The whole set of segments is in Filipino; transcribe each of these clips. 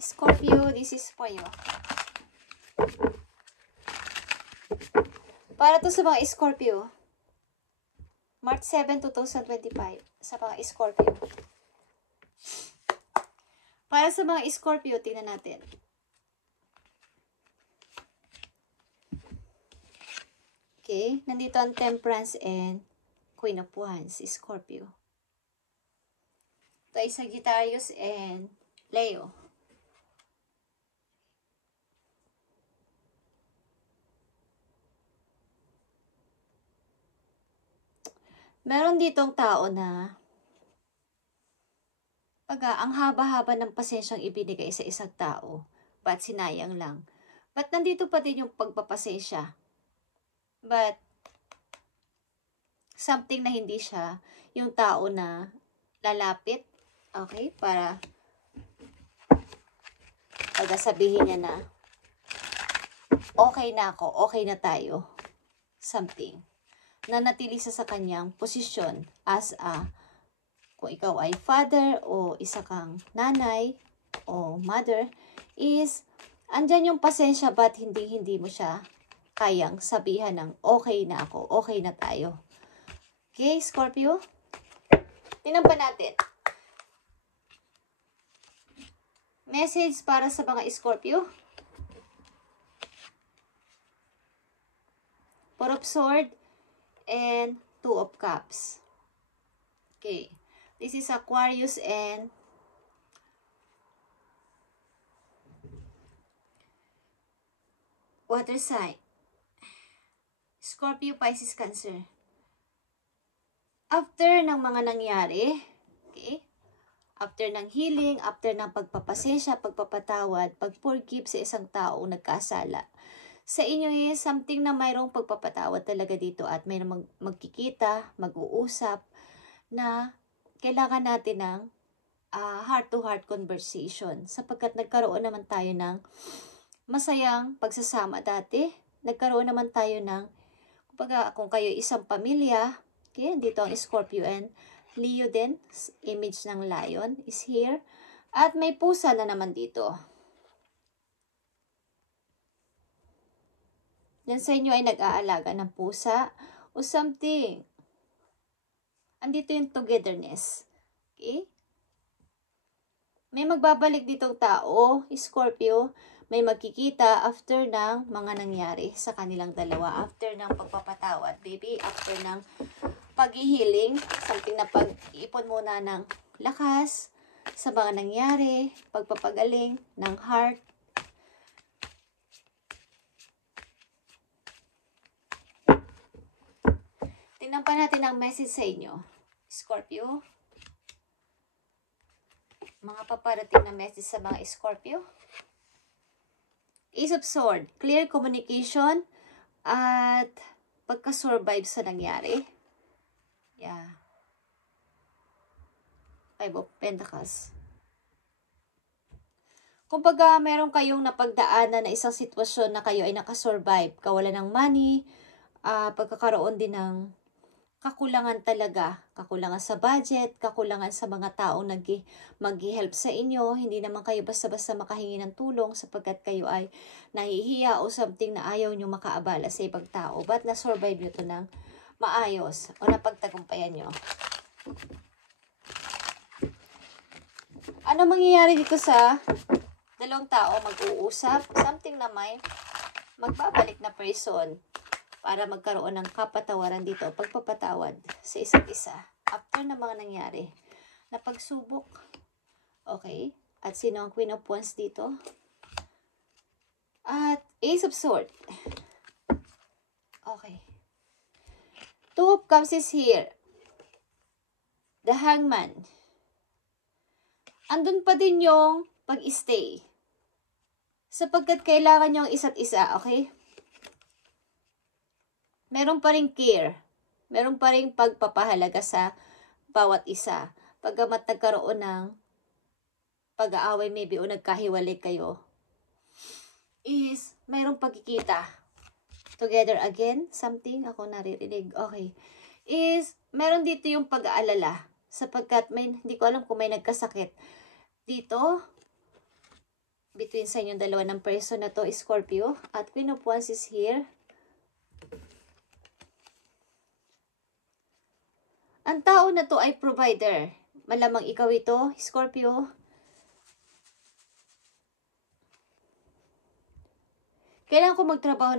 Scorpio, this is for you. Para to sa mga Scorpio. March 7, 2025. Sa mga Scorpio. Para sa mga Scorpio, tingnan natin. Okay, nandito ang Temperance and Queen of Wands, Scorpio. Ito ay Sagittarius and Leo. Meron ditong tao na ang haba-haba ng pasensyang ibinigay sa isang tao, but sinayang lang. But nandito pa din yung pagpapasensya. But something na hindi siya yung tao na lalapit, okay, para sabihin niya na okay na ako, okay na tayo, something. Nanatili sa kanyang posisyon as a, kung ikaw ay father o isa kang nanay o mother, is andyan yung pasensya but hindi mo siya kayang sabihan ng okay na ako, okay na tayo. Okay, Scorpio? Tingnan pa natin. Message para sa mga Scorpio. Four of Swords and Two of Cups. Okay. This is Aquarius and water sign. Scorpio, Pisces, Cancer. After ng mga nangyari, okay? After ng healing, after ng pagpapasensya, pagpapatawad, pag-forgive sa isang taong nagkasala, sa inyo is something na mayroong pagpapatawad talaga dito at mayroong magkikita, mag-uusap na kailangan natin ng heart-to-heart conversation sapagkat nagkaroon naman tayo ng masayang pagsasama dati. Nagkaroon naman tayo ng, kung kayo isang pamilya, okay, dito ang Scorpio and Leo din, image ng lion is here. At may pusa na naman dito. Yan sa inyo ay nag-aalaga ng pusa o something. Andito yung togetherness. Okay? May magbabalik ditong tao, Scorpio, may magkikita after ng mga nangyari sa kanilang dalawa. After ng pagpapatawad, baby, after ng pag-healing, something na pag-ipon muna ng lakas sa mga nangyari, pagpapagaling ng heart. Tingnan pa natin ang message sa inyo, Scorpio. Mga paparating na message sa mga Scorpio. Ace of Swords, clear communication at pagka-survive sa nangyari. Yeah. Five of Pentacles. Kumbaga, meron kayong napagdaanan na isang sitwasyon na kayo ay nakasurvive. Kawalan ng money, pagkakaroon din ng kakulangan talaga. Kakulangan sa budget, kakulangan sa mga taong mag-help sa inyo. Hindi naman kayo basta-basta makahingi ng tulong sapagkat kayo ay nahihiya o something na ayaw nyo makaabala sa ibang tao. But na-survive nyo to ng maayos o napagtagumpayan nyo. Ano mangyayari dito sa dalawang tao mag-uusap? Something na may magbabalik na person para magkaroon ng kapatawaran dito, pagpapatawad sa isa't isa after na mga nangyari na pagsubok. Okay? At sino ang Queen of Wands dito? At Ace of Swords. Okay. Two of Cups is here. The Hangman. Andun pa din yung pag-stay. Sapagkat kailangan nyo ang isa't isa, okay? Meron pa rin care. Meron pa rin pagpapahalaga sa bawat isa. Pagkamat nagkaroon ng pag-aaway maybe o nagkahiwalay kayo, is mayroong pagkikita. Together again, something ako naririnig. Okay. Is meron dito yung pag-aalala. Sapagkat hindi ko alam kung may nagkasakit dito. between sa inyong dalawa ng person na to, Scorpio. At Queen of Wands is here. Ang tao na to ay provider. Malamang ikaw ito, Scorpio. Kailangan ko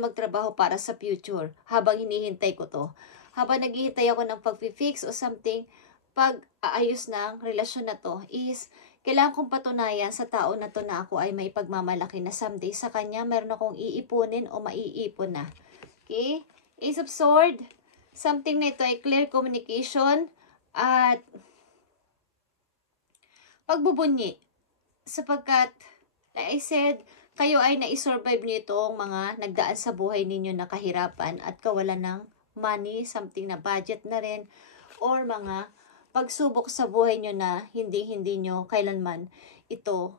magtrabaho para sa future habang hinihintay ko to. Habang naghihintay ako ng pag-fix o something, pag-aayos ng relasyon na to is kailangan kong patunayan sa tao na to na ako ay may pagmamalaki na someday sa kanya meron akong iipunin o maiipon na. Okay? Ace of Sword. Something na ito ay clear communication at pagbubunyi. Sapagkat, like I said, kayo ay naisurvive niyo itong mga nagdaan sa buhay ninyo na kahirapan at kawalan ng money, something na budget na rin, or mga pagsubok sa buhay nyo na hindi nyo kailanman ito,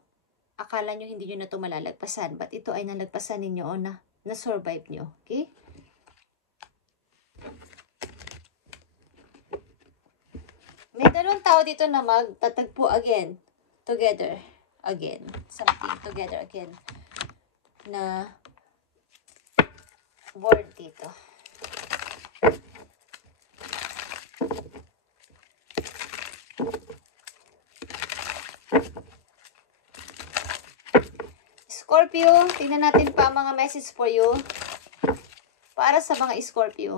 akala nyo hindi nyo na ito malalagpasan, but ito ay nalagpasan ninyo o na-survive nyo. Okay? May dalawang tao dito na magtatagpo again, together again, something together again, na word dito. Scorpio, tingnan natin pa ang mga message for you para sa mga Scorpio.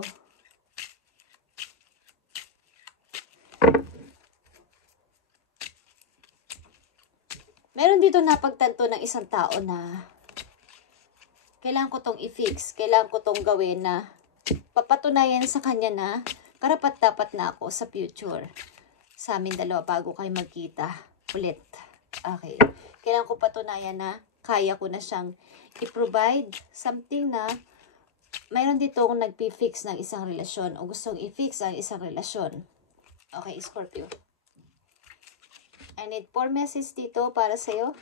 Meron dito napagtanto ng isang tao na kailangan ko tong i-fix, kailangan ko tong gawin na papatunayan sa kanya na karapat-dapat na ako sa future. Sa amin dalawa bago kayo magkita ulit. Okay. Kailangan ko patunayan na kaya ko na siyang i-provide something na mayroon dito kung nagpi-fix ng isang relasyon o gustong i-fix ang isang relasyon. Okay, Scorpio. I need 4 messages dito para sa'yo.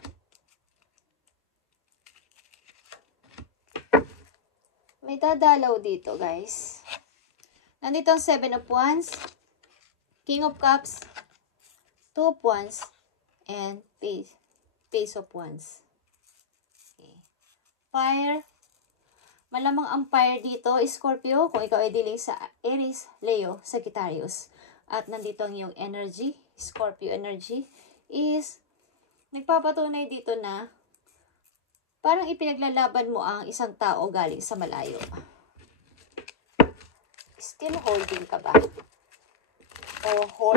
May dadalaw dito, guys. Nandito ang 7 of Wands, King of Cups, 2 of Wands, and Page of Wands. Okay. Fire. Malamang ang fire dito, Scorpio, kung ikaw ay dealing sa Aries, Leo, Sagittarius. At nandito ang iyong energy, Scorpio energy, is nagpapatunay dito na parang ipinaglalaban mo ang isang tao galing sa malayo. Still holding ka ba? O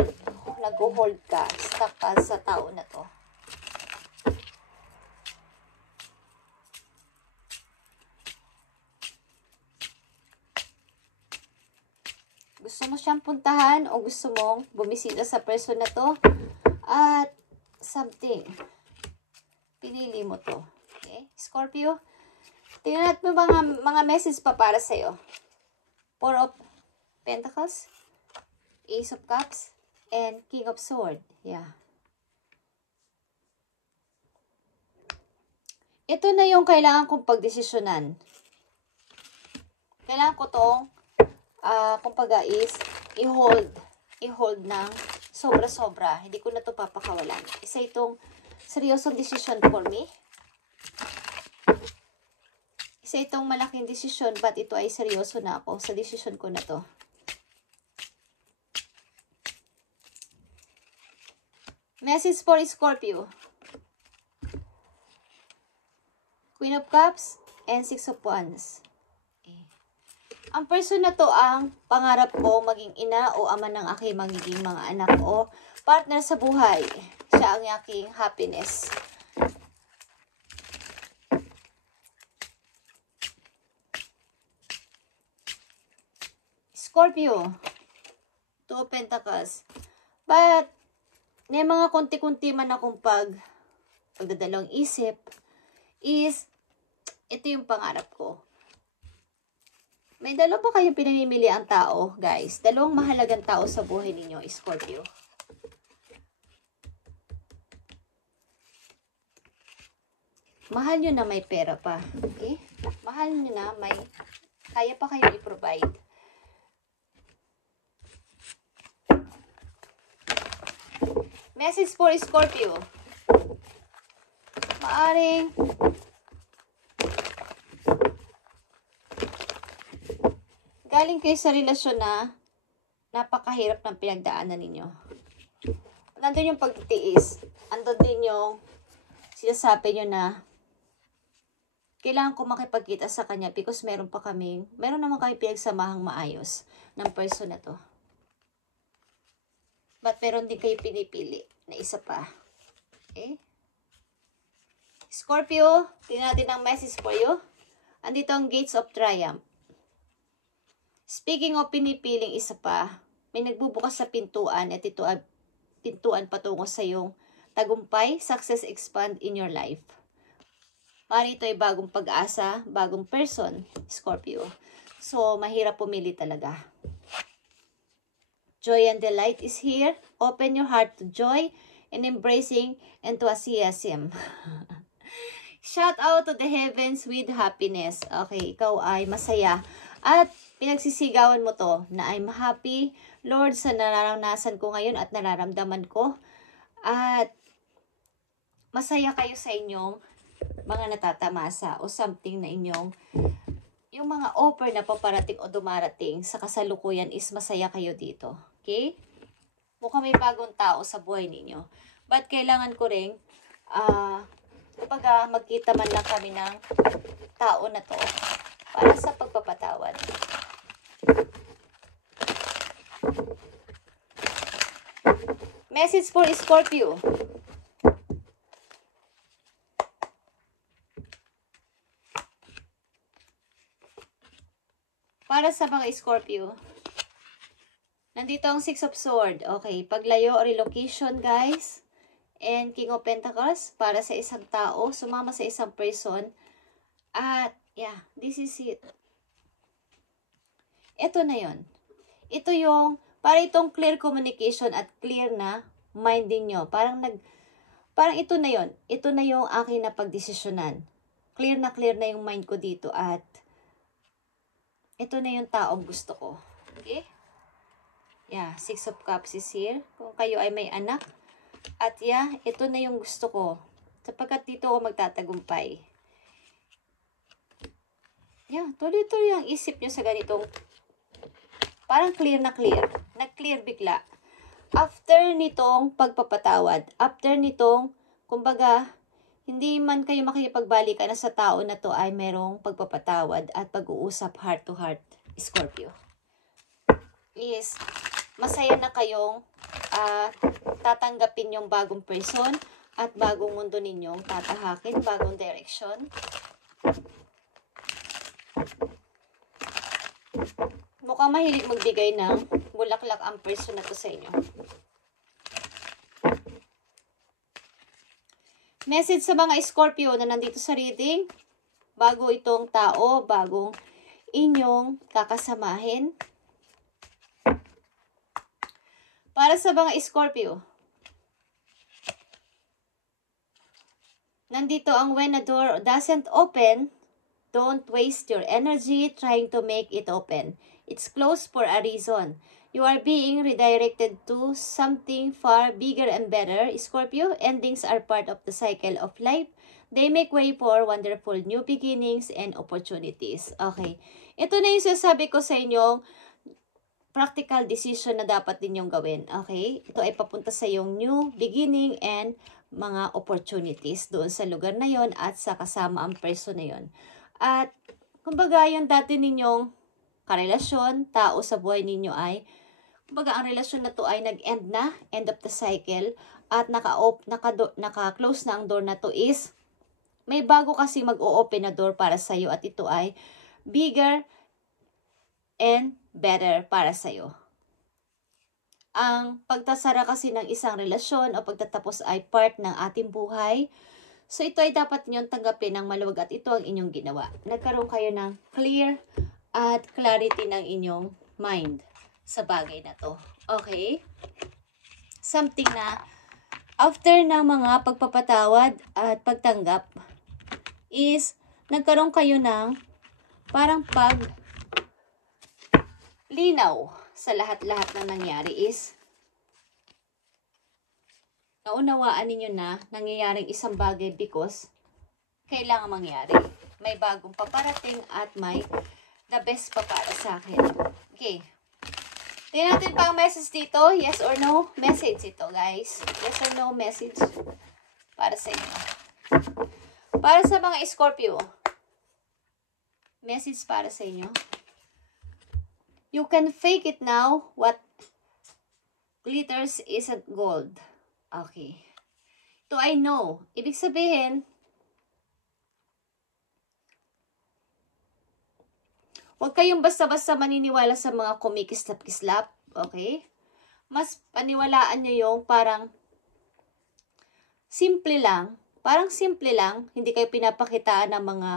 nag-hold ka, stuck ka sa tao na to? Gusto mo siyang puntahan o gusto mong bumisita sa person na to at something. Pinili mo to. Okay? Scorpio, tingnan natin mga message pa para sa'yo. 4 of Pentacles, Ace of Cups, and King of Swords. Yeah. Ito na yung kailangan kong pagdesisyonan. Kailangan ko tong kumbaga is i-hold ng sobra-sobra. Hindi ko na to papakawalan. Isa itong seryosong decision for me. Isa itong malaking decision, but ito ay seryoso na ako sa decision ko na to. Message for Scorpio. Queen of Cups and 6 of Wands. Ang person na to ang pangarap ko maging ina o ama ng aking magiging mga anak o partner sa buhay. Siya ang aking happiness. Scorpio, 2 of Pentacles. But, may mga konti-kunti man akong pagdadalawang isip is, ito yung pangarap ko. May dalawa pa kayong pinamimili ang tao, guys. Dalawang mahalagang tao sa buhay ninyo, Scorpio. Mahal nyo na may pera pa. Okay? Mahal nyo na may kaya pa kayong i-provide. Message for Scorpio. maaring galing kayo sa relasyon na napakahirap ng pinagdaanan ninyo. Nandun yung pagtitiis. Andun din yung sinasabi nyo na kailangan ko makipagkita sa kanya because meron naman kami pinagsamahang maayos ng person na to. But meron din kayo pinipili na isa pa. Okay? Scorpio, tingnan natin ang message for you. Andito ang Gates of Triumph. Speaking of pinipiling isa pa, may nagbubukas sa pintuan at ito ay pintuan patungo sa iyong tagumpay, success, expand in your life. Parang ito ay bagong pag-asa, bagong person, Scorpio. So, mahirap pumili talaga. Joy and delight is here. Open your heart to joy and embracing enthusiasm. Shout out to the heavens with happiness. Okay, ikaw ay masaya. At pinagsisigawan mo to na I'm happy, Lord, sa nararanasan ko ngayon at nararamdaman ko. At masaya kayo sa inyong mga natatamasa o something na inyong, yung mga offer na paparating o dumarating sa kasalukuyan is masaya kayo dito. Okay? Mukhang may bagong tao sa buhay ninyo. But kailangan ko rin, kumbaga magkita man lang kami ng tao na to para sa pagpapatawad. Message for Scorpio. Para sa mga Scorpio, nandito ang Six of Swords. Okay, paglayo o relocation, guys. And King of Pentacles, para sa isang tao, sumama sa isang person. At, yeah, this is it. Ito na yon. Ito yung, para itong clear communication at clear na minding nyo. Parang ito na yon. Ito na yung aking napagdesisyonan. Clear na yung mind ko dito at ito na yung taong gusto ko. Okay? Yeah, Six of Cups is here. Kung kayo ay may anak. At yeah, ito na yung gusto ko. Sapagkat dito ako magtatagumpay. Yeah, tuloy-tuloy ang isip nyo sa ganitong parang clear na clear. Nag-clear bigla. After nitong pagpapatawad. After nitong, kumbaga, hindi man kayo makipagbalikan na sa tao na to ay merong pagpapatawad at pag-uusap heart to heart, Scorpio. Is, masaya na kayong tatanggapin yung bagong person at bagong mundo ninyong tatahakin, bagong direction. Mukhang mahilig magbigay ng bulaklak ang person na to sa inyo. Message sa mga Scorpio na nandito sa reading, bago itong tao, bagong inyong kakasamahin. Para sa mga Scorpio, nandito ang when a door doesn't open, don't waste your energy trying to make it open. It's closed for a reason. You are being redirected to something far bigger and better. Scorpio, endings are part of the cycle of life. They make way for wonderful new beginnings and opportunities. Okay. Ito na yung sasabi ko sa inyong practical decision na dapat ninyong gawin. Okay. Ito ay papunta sa yung new beginning and mga opportunities doon sa lugar na yon at sa kasama ang person na yon. At kumbaga yung dati ninyong karelasyon, tao sa buhay ninyo ay, kumbaga ang relasyon na to ay nag-end na, end of the cycle, at naka-close na ang door na to is, may bago kasi mag-o-open na door para sa'yo at ito ay bigger and better para sa'yo. Ang pagtasara kasi ng isang relasyon o pagtatapos ay part ng ating buhay. So ito ay dapat ninyong tanggapin ng maluwag at ito ang inyong ginawa. Nagkaroon kayo ng clear at clarity ng inyong mind sa bagay na to. Okay? Something na after ng mga pagpapatawad at pagtanggap is nagkaroon kayo ng parang linaw sa lahat-lahat na nangyari is naunawaan ninyo na nangyayaring isang bagay because kailangan mangyari. May bagong paparating at may the best pa para sa akin. Okay. Tingnan natin pang message dito. Yes or no? Message ito, guys. Yes or no message para sa inyo. Para sa mga Scorpio. Message para sa inyo. You can fake it now. What glitters isn't gold. Okay. Ito I know. Ibig sabihin, huwag kayong basta-basta maniniwala sa mga kumikislap-kislap. Okay? Mas paniwalaan nyo yung parang simple lang. Parang simple lang. Hindi kayo pinapakitaan ng mga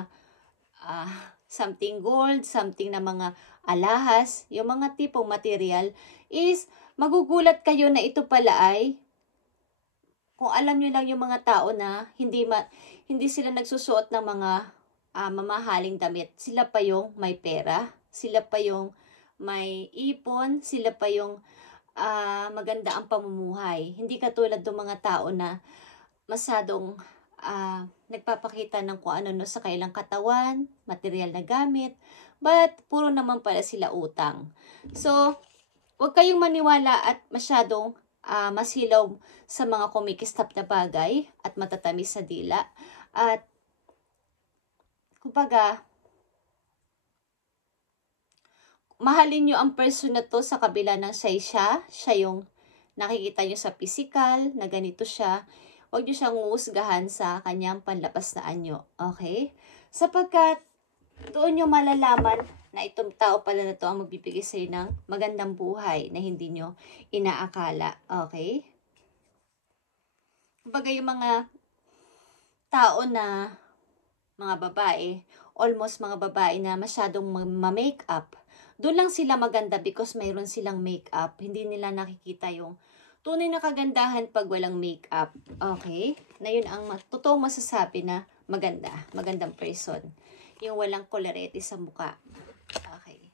something gold, something na mga alahas. Yung mga tipong material is magugulat kayo na ito pala ay kung alam nyo lang yung mga tao na hindi sila nagsusuot ng mga mamahaling damit. Sila pa yung may pera, sila pa yung may ipon, sila pa yung maganda ang pamumuhay. Hindi katulad ng mga tao na masadong nagpapakita ng kung ano sa kailang katawan, material na gamit, but puro naman pala sila utang. So, huwag kayong maniwala at masyadong masilaw sa mga kumikistap na bagay at matatamis sa dila. At kumbaga, mahalin nyo ang person na to sa kabila ng siya yung nakikita nyo sa physical, na ganito siya. Huwag nyo siyang uusgahan sa kanyang panlabas na anyo. Okay? Sapagkat doon nyo malalaman na itong tao pala na to ang magbibigay sa'yo ng magandang buhay na hindi nyo inaakala. Okay? Kumbaga yung mga tao na mga babae, almost mga babae na masyadong ma-makeup, doon lang sila maganda because mayroon silang makeup. Hindi nila nakikita yung tunay na kagandahan pag walang makeup. Okay? Na yun ang totoong masasabi na magandang person. Yung walang kolarete sa muka. Okay.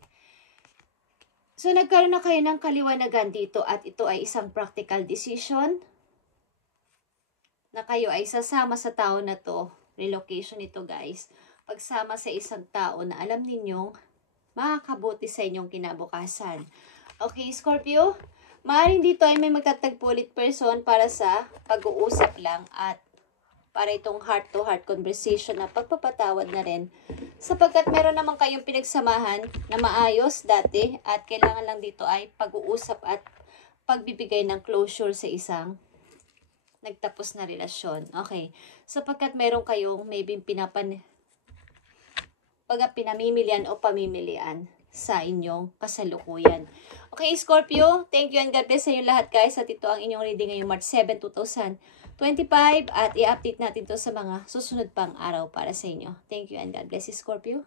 So, nagkaroon na kayo ng kaliwanagan dito at ito ay isang practical decision na kayo ay sasama sa tao na to. Relocation ito, guys. Pagsama sa isang tao na alam ninyong makakabuti sa inyong kinabukasan. Okay, Scorpio? Maaaring dito ay may magtatagpo ulit person para sa pag-uusap lang at para itong heart-to-heart conversation na pagpapatawad na rin. Sapagkat meron naman kayong pinagsamahan na maayos dati at kailangan lang dito ay pag-uusap at pagbibigay ng closure sa isang nagtapos na relasyon. Okay. Sapagkat meron kayong maybe pinamimilian o pamimilian sa inyong kasalukuyan. Okay, Scorpio, thank you and God bless sa inyo lahat, guys. At ito ang inyong reading ngayong March 7, 2025 at i-update natin to sa mga susunod pang araw para sa inyo. Thank you and God bless you, Scorpio.